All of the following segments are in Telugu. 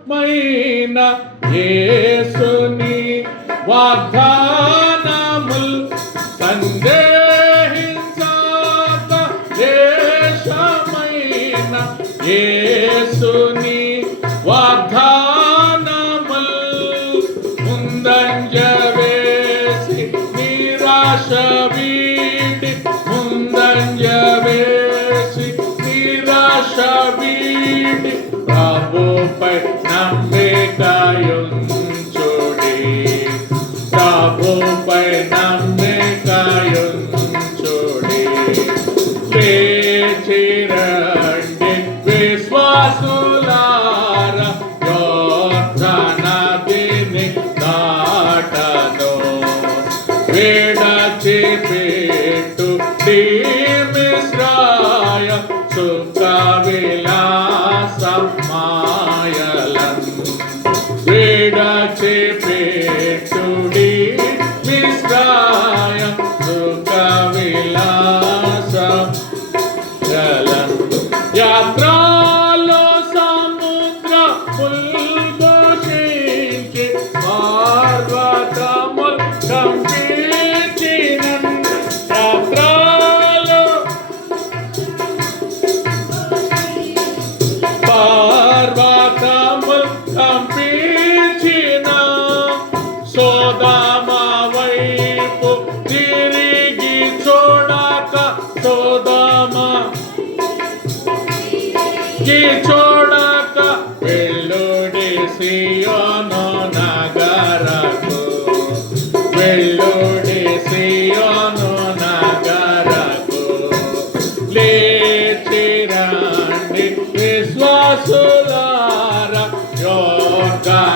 సందేహించకలేశమైన యేసుని వాగ్దానముల్ సందేహించకలేశమైన యేసుని వాగ్దానముల్ ముందంజ వేసి నిరాశ వీడి ముందంజ వేసి నిరాశ వీడి ప్రభుపై నమ్మికయుంచుడి ప్రభుపై నమ్మికయుంచుడి లేచి రండి విశ్వాసులార యోర్దానదిని దాటను విడచి పెట్టుడి మిశ్రాయ సుఖ విలాస మాయలం విడచి పెట్టుడి మిశ్రాయ సుఖ విలాస జలం యాత్రలో సముద్ర పుల్భూషించి పర్వతముల్ కంపించిన యాత్రలో పర్వతముల్ కంపించిన సోదమ వైపు తిరిగి చూడక సోదమ చూడక వెళ్ళుడి సియోను నగరకు వెళ్ళుడి సియోను నగరకు లేచి రండి విశ్వాసులార యోర్దానదిని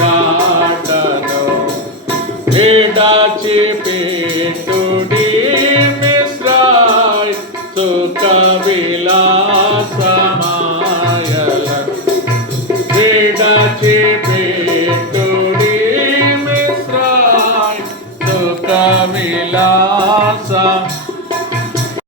దాటను విడచి పెట్టుడి మిశ్రాయ సుఖ విలాస